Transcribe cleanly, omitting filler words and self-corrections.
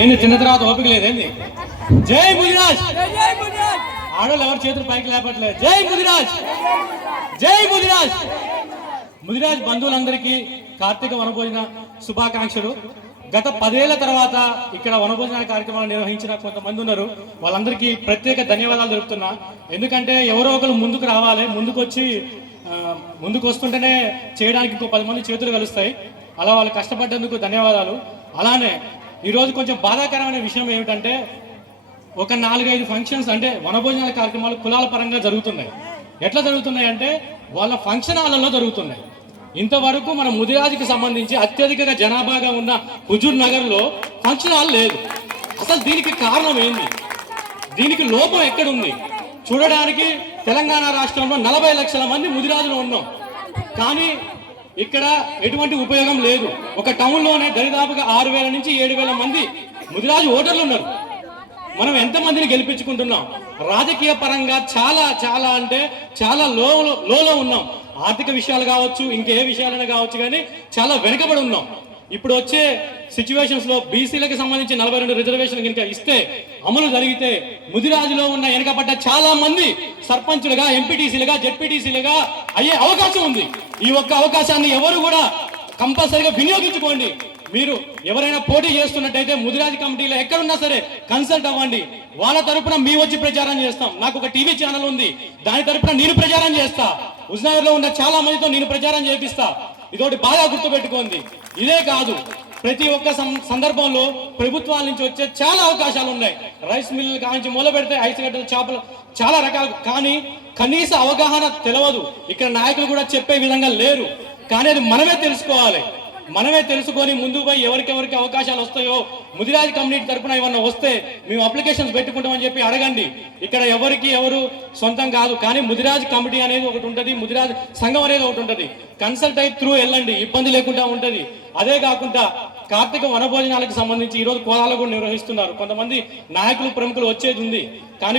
ఏంది తిన్న తర్వాత ఓపిక లేదేంది? జై ముదిరాజ్. ఆడోళ్ళు ఎవరు చేతులు పైకి లేపట్లేదు. జై ముదిరాజ్, జై ముదిరాజ్. ముదిరాజ్ బంధువులందరికీ కార్తీక వనభోజన శుభాకాంక్షలు. గత 10 ఏళ్ల తర్వాత ఇక్కడ వనభోజన కార్యక్రమాలు నిర్వహించిన కొంతమంది ఉన్నారు. వాళ్ళందరికీ ప్రత్యేక ధన్యవాదాలు తెలుపుతున్నా. ఎందుకంటే ఎవరో ఒకరు ముందుకు రావాలి, ముందుకు వస్తుంటేనే చేయడానికి ఇంకో 10 మంది చేతులు కలుస్తాయి. అలా వాళ్ళు కష్టపడ్డందుకు ధన్యవాదాలు. అలానే ఈరోజు కొంచెం బాధాకరమైన విషయం ఏమిటంటే ఒక 4-5 ఫంక్షన్స్ అంటే వనభోజనాల కార్యక్రమాలు కులాల పరంగా జరుగుతున్నాయి. ఎట్లా జరుగుతున్నాయి అంటే వాళ్ళ ఫంక్షన్ హాల్లో జరుగుతున్నాయి. ఇంతవరకు మన ముదిరాజుకి సంబంధించి అత్యధికంగా జనాభాగా ఉన్న హుజూర్ నగర్లో ఫంక్షన్ హాల్ లేదు. అసలు దీనికి కారణం ఏంది? దీనికి లోపం ఎక్కడుంది? చూడడానికి తెలంగాణ రాష్ట్రంలో 40 లక్షల మంది ముదిరాజులు ఉన్నాం, కానీ ఇక్కడ ఎటువంటి ఉపయోగం లేదు. ఒక టౌన్లోనే దరిదాపుగా 6,000 నుంచి 7,000 మంది ముదిరాజు ఓటర్లు ఉన్నారు. మనం ఎంతమందిని గెలిపించుకుంటున్నాం? రాజకీయ పరంగా చాలా చాలా అంటే చాలా లోలో ఉన్నాం. ఆర్థిక విషయాలు కావచ్చు, ఇంకే విషయాలైనా కావచ్చు, కానీ చాలా వెనుకబడి ఉన్నాం. ఇప్పుడు వచ్చే సిచ్యువేషన్స్ లో బీసీలకు సంబంధించి 42 రిజర్వేషన్లు కనుక ఇస్తే, అమలు జరిగితే ముదిరాజులో ఉన్న వెనుకబడ్డ చాలా మంది సర్పంచులుగా, ఎంపీటీసీలుగా, జెడ్పీటీసీలుగా అయ్యే అవకాశం ఉంది. ఈ ఒక్క అవకాశాన్ని ఎవరు కూడా కంపల్సరీగా వినియోగించుకోండి. మీరు ఎవరైనా పోటీ చేస్తున్నట్టయితే ముదిరాజు కమిటీలో ఎక్కడున్నా సరే కన్సల్ట్ అవ్వండి. వాళ్ళ తరపున మీ వచ్చి ప్రచారం చేస్తాం. నాకు ఒక టీవీ ఛానల్ ఉంది, దాని తరపున నేను ప్రచారం చేస్తా. హుజూర్నగర్ లో ఉన్న చాలా మందితో నేను ప్రచారం చేపిస్తా. ఇదొకటి బాగా గుర్తుపెట్టుకోండి. ఇదే కాదు, ప్రతి ఒక్క సందర్భంలో ప్రభుత్వాల నుంచి వచ్చే చాలా అవకాశాలు ఉన్నాయి. రైస్ మిల్లు కానించి మొదలు పెడితే ఐస్ గడ్డలు, చేపలు, చాలా రకాలు. కానీ కనీస అవగాహన తెలియదు. ఇక్కడ నాయకులు కూడా చెప్పే విధంగా లేరు. కానీ అది మనమే తెలుసుకోవాలి. మనమే తెలుసుకొని ముందుకు పోయి ఎవరికెవరికి అవకాశాలు వస్తాయో ముదిరాజ్ కమ్యూనిటీ తరఫున ఏమన్నా వస్తే మేము అప్లికేషన్స్ పెట్టుకుంటామని చెప్పి అడగండి. ఇక్కడ ఎవరు సొంతం కాదు, కానీ ముదిరాజ్ కమిటీ అనేది ఒకటి ఉంటుంది, ముదిరాజ్ సంఘం అనేది ఒకటి ఉంటుంది. కన్సల్ట్ అయి త్రూ వెళ్ళండి, ఇబ్బంది లేకుండా ఉంటుంది. అదే కాకుండా కార్తీక వనభోజనాలకు సంబంధించి ఈరోజు కోలాలు కూడా నిర్వహిస్తున్నారు. కొంతమంది నాయకులు, ప్రముఖులు వచ్చేది ఉంది, కానీ